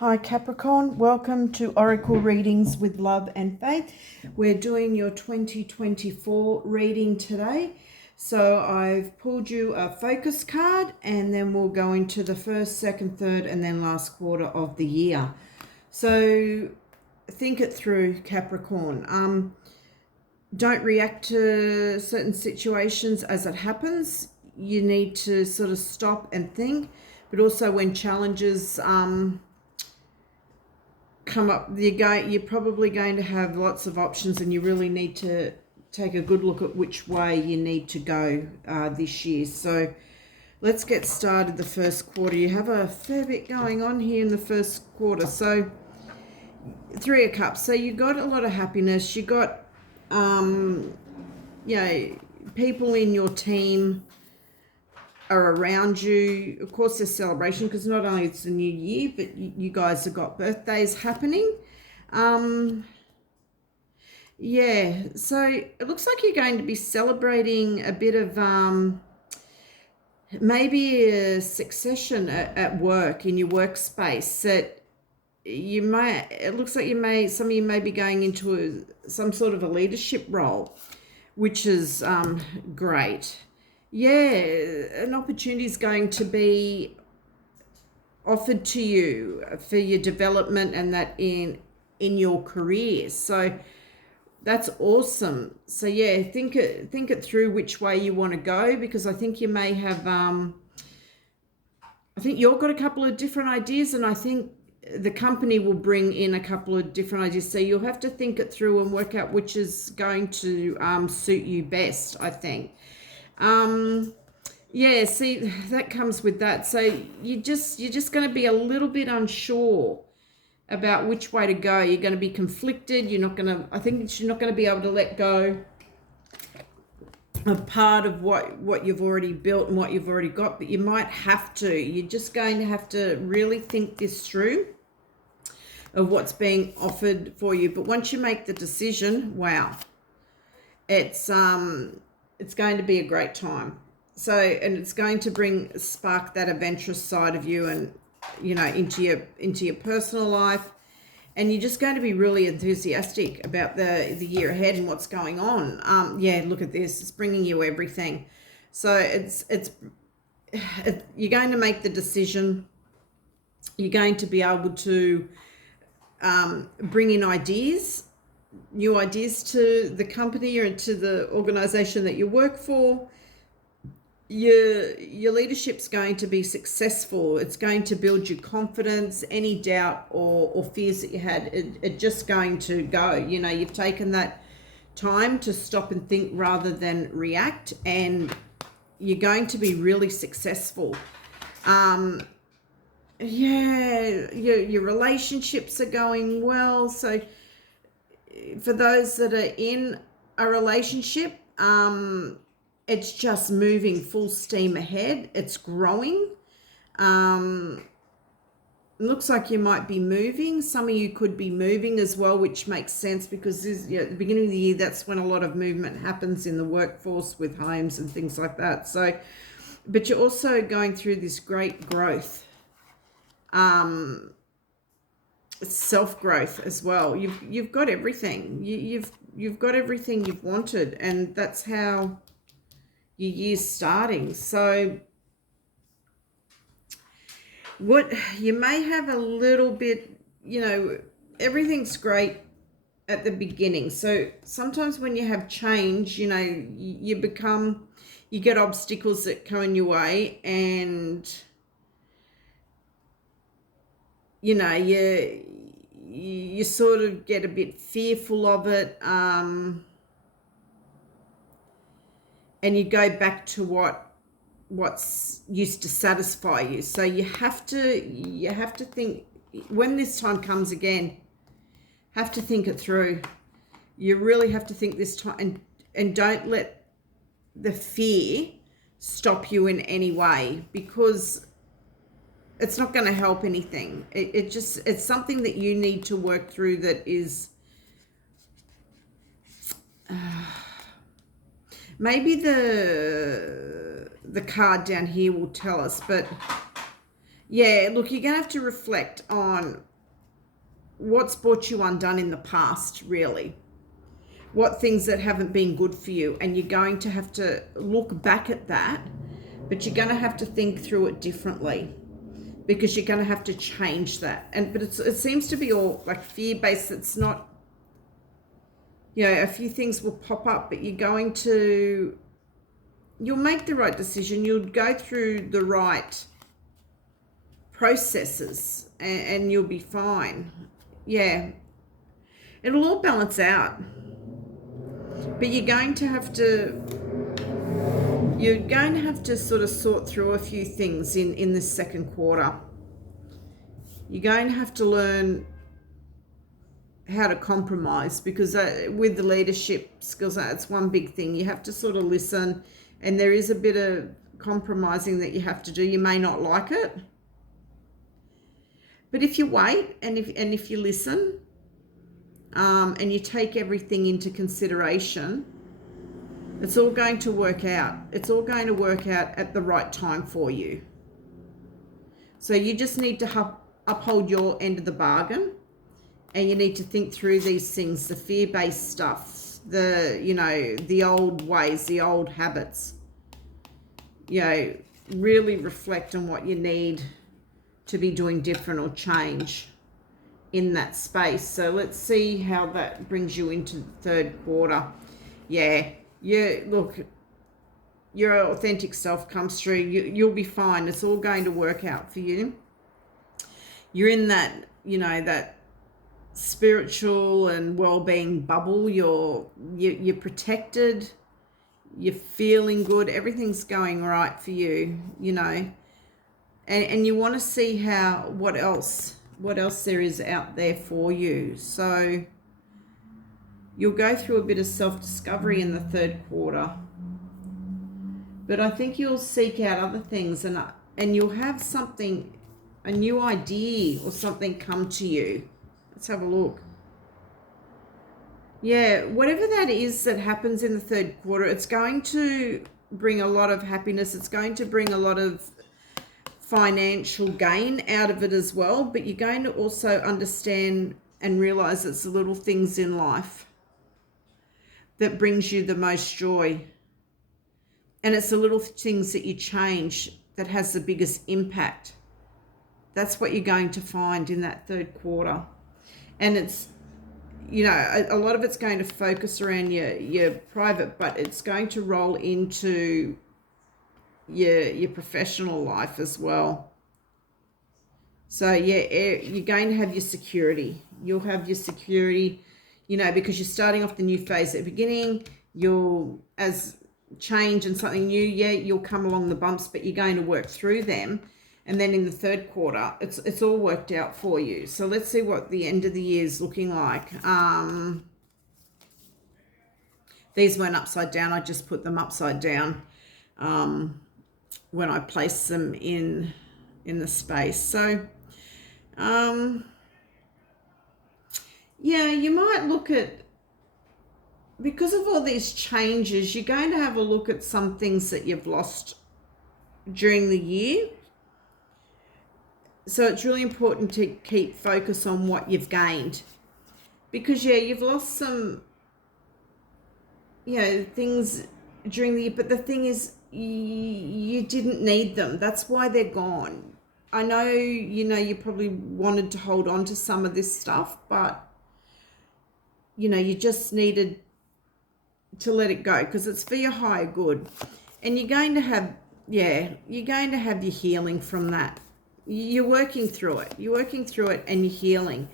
Hi Capricorn, welcome to Oracle Readings with Love and Faith. We're doing your 2024 reading today. So I've pulled you a focus card and then we'll go into the first, second, third and then last quarter of the year. So think it through, Capricorn. Don't react to certain situations as it happens. You need to sort of stop and think, but also when challenges come up, you're probably going to have lots of options and you really need to take a good look at which way you need to go this year. So let's get started. The first quarter, you have a fair bit going on here in the first quarter. So Three of Cups, so you got a lot of happiness. You got people in your team are around you. Of course, there's celebration because not only it's the new year, but you guys have got birthdays happening. So it looks like you're going to be celebrating a bit of maybe a succession at work, in your workspace, that some of you may be going into some sort of a leadership role, which is great. An opportunity is going to be offered to you for your development and that in your career. So that's awesome. So think it through which way you want to go, because I think you may have I think you've got a couple of different ideas, and I think the company will bring in a couple of different ideas. So you'll have to think it through and work out which is going to suit you best, I think. See, that comes with that. So you're just going to be a little bit unsure about which way to go. You're going to be conflicted. I think you're not going to be able to let go of part of what you've already built and what you've already got, but you might have to. You're just going to have to really think this through of what's being offered for you. But once you make the decision, wow, it's going to be a great time. So, and it's going to spark that adventurous side of you, and into your personal life, and you're just going to be really enthusiastic about the year ahead and what's going on. Look at this; it's bringing you everything. So you're going to make the decision. You're going to be able to bring in new ideas to the company or to the organization that you work for. Your leadership's going to be successful. It's going to build your confidence. Any doubt or fears that you had, it's just going to go. You've taken that time to stop and think rather than react, and you're going to be really successful. Your relationships are going well. So for those that are in a relationship, it's just moving full steam ahead. It's growing. Looks like you might be moving. Some of you could be moving as well, which makes sense because at the beginning of the year, that's when a lot of movement happens in the workforce with homes and things like that. So, but you're also going through this great growth, self-growth as well. You've got everything. You've got everything you've wanted, and that's how your year's starting. So what you may have a little bit, everything's great at the beginning. So sometimes when you have change, you get obstacles that come in your way, and you sort of get a bit fearful of it, and you go back to what's used to satisfy you. So you have to think, when this time comes again, have to think it through. You really have to think this time, and don't let the fear stop you in any way, because it's not going to help anything. It's something that you need to work through, that is maybe the card down here will tell us, but Yeah, look, you're going to have to reflect on what's brought you undone in the past, really. What things that haven't been good for you. And you're going to have to look back at that, but you're going to have to think through it differently, because you're going to have to change that. But it seems to be all like fear-based. It's not, a few things will pop up, but you'll make the right decision. You'll go through the right processes, and you'll be fine. Yeah, it'll all balance out, but you're going to have to sort of sort through a few things in this second quarter. You're going to have to learn how to compromise, because with the leadership skills, that's one big thing. You have to sort of listen, and there is a bit of compromising that you have to do. You may not like it, but if you wait and if you listen, and you take everything into consideration, it's all going to work out. It's all going to work out at the right time for you. So you just need to uphold your end of the bargain, and you need to think through these things, the fear-based stuff, the old ways, the old habits. Really reflect on what you need to be doing different or change in that space. So let's see how that brings you into the third quarter. Look, your authentic self comes through. You'll be fine. It's all going to work out for you. You're in that, that spiritual and well-being bubble. You're protected. You're feeling good. Everything's going right for you, and you want to see what else there is out there for you. So you'll go through a bit of self-discovery in the third quarter, but I think you'll seek out other things, and you'll have a new idea or something come to you. Let's have a look. Yeah, whatever that is that happens in the third quarter, it's going to bring a lot of happiness. It's going to bring a lot of financial gain out of it as well, but you're going to also understand and realize it's the little things in life that brings you the most joy, and it's the little things that you change that has the biggest impact. That's what you're going to find in that third quarter, and it's a lot of it's going to focus around your private, but it's going to roll into your professional life as well. So you're going to have your security. You'll have your security, because you're starting off the new phase at the beginning. As change and something new, you'll come along the bumps, but you're going to work through them. And then in the third quarter, it's all worked out for you. So let's see what the end of the year is looking like. These went upside down. I just put them upside down when I placed them in the space. So, you might look at, because of all these changes, you're going to have a look at some things that you've lost during the year. So it's really important to keep focus on what you've gained, because you've lost some, things during the year, but the thing is, you didn't need them. That's why they're gone. I know, you probably wanted to hold on to some of this stuff, but, you just needed to let it go, because it's for your higher good. And you're going to have your healing from that. You're working through it. And you're healing,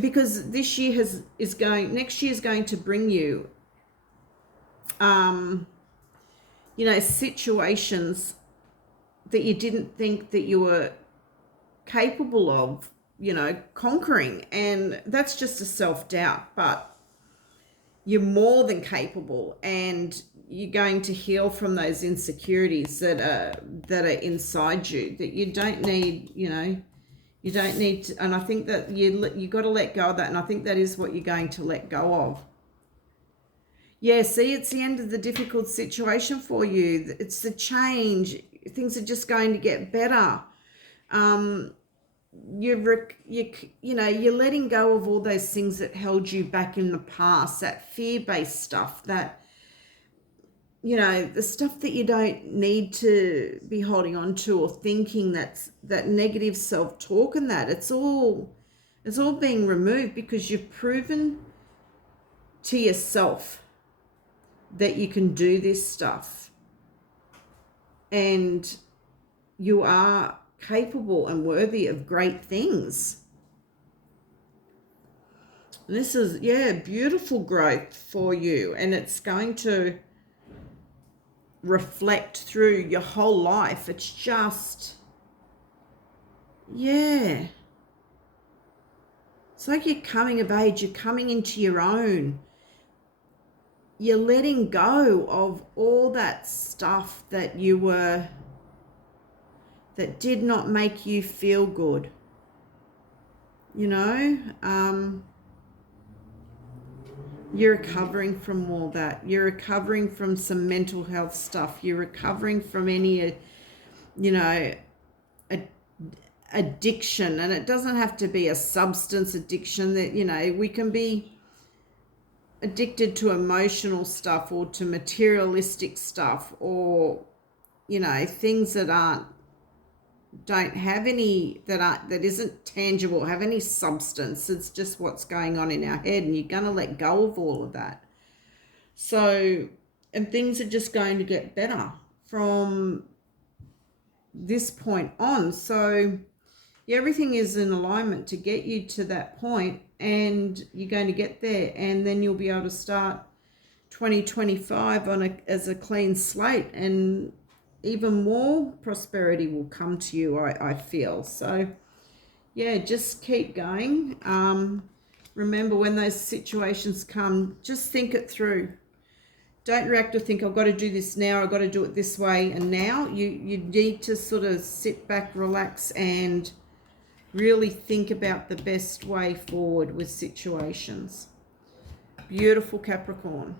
because this year next year is going to bring you, situations that you didn't think that you were capable of, conquering. And that's just a self-doubt, but you're more than capable, and you're going to heal from those insecurities that are inside you, that you don't need, you don't need to, and I think that you got to let go of that, and I think that is what you're going to let go of. Yeah, see, it's the end of the difficult situation for you. It's the change. Things are just going to get better. You're letting go of all those things that held you back in the past, that fear-based stuff, that the stuff that you don't need to be holding on to or thinking, that negative self-talk, and that it's all being removed, because you've proven to yourself that you can do this stuff, and you are capable and worthy of great things. And this is, beautiful growth for you, and it's going to reflect through your whole life. It's just, it's like you're coming of age, you're coming into your own. You're letting go of all that stuff that that did not make you feel good. You're recovering from all that. You're recovering from some mental health stuff. You're recovering from any, addiction. And it doesn't have to be a substance addiction. That, we can be addicted to emotional stuff, or to materialistic stuff, or, things that don't have any, that isn't tangible, have any substance. It's just what's going on in our head, and you're going to let go of all of that. So, and things are just going to get better from this point on. So everything is in alignment to get you to that point, and you're going to get there, and then you'll be able to start 2025 as a clean slate, and even more prosperity will come to you, I feel. So, just keep going. Remember, when those situations come, just think it through. Don't react or think, I've got to do this now, I've got to do it this way and now. You need to sort of sit back, relax, and really think about the best way forward with situations. Beautiful, Capricorn.